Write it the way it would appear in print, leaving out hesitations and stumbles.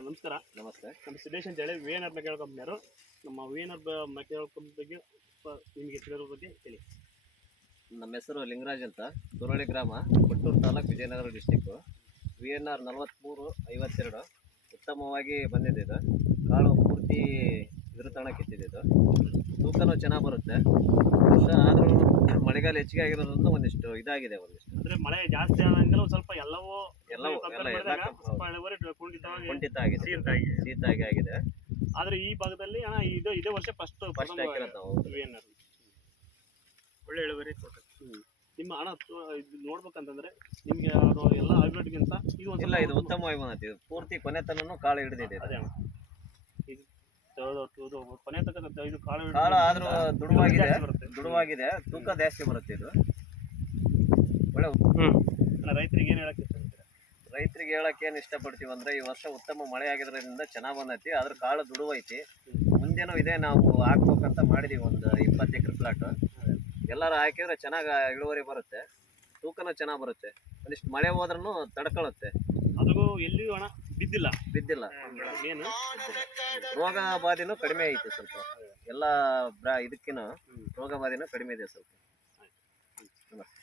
ನಮಸ್ಕಾರ. ನಮಸ್ತೆ. ನಮ್ಮ ಸಿದ್ದೇಶ್ ಅಂತ ಹೇಳಿ ವಿ.ಎನ್.ಆರ್ ಮೆಕ್ಯಾನಿಕಲ್ ಕಂಪ್ನಿಯವರು. ನಮ್ಮ ವಿ.ಎನ್.ಆರ್ ಮೆಕ್ಯಾನಿಕಲ್ ಕಂಪ್ನಿ ಬಗ್ಗೆ ನಿಮಗೆ ತಿಳಿರೋ ಬಗ್ಗೆ ಹೇಳಿ. ನಮ್ಮ ಹೆಸರು ಲಿಂಗರಾಜ್ ಅಂತ, ತುರಳಿ ಗ್ರಾಮ, ಕೊಟ್ಟೂರು ತಾಲೂಕು, ವಿಜಯನಗರ ಡಿಸ್ಟಿಕ್ಕು. ವಿ.ಎನ್.ಆರ್ 4352 ಉತ್ತಮವಾಗಿ ಬಂದಿದೆ. ಇದು ಕಾಳು ಪೂರ್ತಿ ವಿರುತಣ ಕಿತ್ತಿದೆ. ಇದು ತೂಕನೂ ಚೆನ್ನಾಗಿ ಬರುತ್ತೆ. ವರ್ಷ ಆದರೂ ಮಳೆಗಾಲ ಹೆಚ್ಚಿಗೆ ಆಗಿರೋದ್ರಿಂದ ಒಂದಿಷ್ಟು ಇದಾಗಿದೆ. ಅಂದ್ರೆ ಮಳೆ ಜಾಸ್ತಿ ಆದಂಗೆಲ್ಲ ಸ್ವಲ್ಪ ಎಲ್ಲವೂ ಸ್ವಲ್ಪ ಇಳುವರಿ ಕುಂಠಿತ ಆಗಿದೆ, ಶೀತ ಆಗಿದೆ. ಆದ್ರೆ ಈ ಭಾಗದಲ್ಲಿ ಇದೇ ವರ್ಷ ಫಸ್ಟ್ ಹಾಕಿರೋದು ನಾವು. ವಿ.ಎನ್.ಆರ್ ಒಳ್ಳೆ ಇಳುವರಿ ಕೊಟ್ಟೆ. ನಿಮ್ಮ ಹಣ ನೋಡ್ಬೇಕಂತಂದ್ರೆ ನಿಮ್ಗೆ ಅದು ಎಲ್ಲ ಹೈಬ್ರಿಡ್ಗಿಂತ ಇದು ಉತ್ತಮವಾಗಿ ಬಂದೈತಿ. ಪೂರ್ತಿ ಕೊನೆ ತನೂ ಕಾಳು ಹಿಡಿದಿದೆ. ಅದೇ ಕೊನೆ ತನಕ ಇದು ಕಾಳು ಆದ್ರೂ ದುಡುವಾಗಿದೆ, ತೂಕ ಜಾಸ್ತಿ ಬರುತ್ತೆ. ಇದು ಒಳ್ಳೆ ರೈತರಿಗೆ ಏನ್ ಹೇಳಕ್ಕೆ ಇಷ್ಟಪಡ್ತೀರಾ? ರೈತರಿಗೆ ಹೇಳಕ್ಕೆ ಏನ್ ಇಷ್ಟಪಡ್ತೀವಿ ಅಂದ್ರೆ, ಈ ವರ್ಷ ಉತ್ತಮ ಮಳೆ ಆಗಿರೋದ್ರಿಂದ ಚೆನ್ನಾಗ್ ಬಂದೈತಿ. ಅದ್ರ ಕಾಳು ದುಡುವೈತಿ. ಮುಂದೇನೂ ಇದೆ, ನಾವು ಹಾಕ್ಬೇಕಂತ ಮಾಡಿದೀವಿ. ಒಂದು 20 ಎಕರೆ ಪ್ಲಾಟ್ ಎಲ್ಲಾರು ಹಾಕಿದ್ರೆ ಚೆನ್ನಾಗಿ ಇಳುವರಿ ಬರುತ್ತೆ, ತೂಕನೂ ಚೆನ್ನಾಗಿ ಬರುತ್ತೆ. ಒಂದಿಷ್ಟು ಮಳೆ ಹೋದ್ರೂ ತಡ್ಕೊಳ್ಳುತ್ತೆ. ಅದು ಎಲ್ಲಿಯೂ ಹಣ ಬಿದ್ದಿಲ್ಲ. ಏನು ರೋಗ ಬಾಧೆನೂ ಕಡಿಮೆ ಐತೆ ಸ್ವಲ್ಪ. ಎಲ್ಲ ಇದಕ್ಕಿನ ರೋಗ ಬಾಧೆನೂ ಕಡಿಮೆ ಇದೆ ಸ್ವಲ್ಪ. ನಮಸ್ತೆ.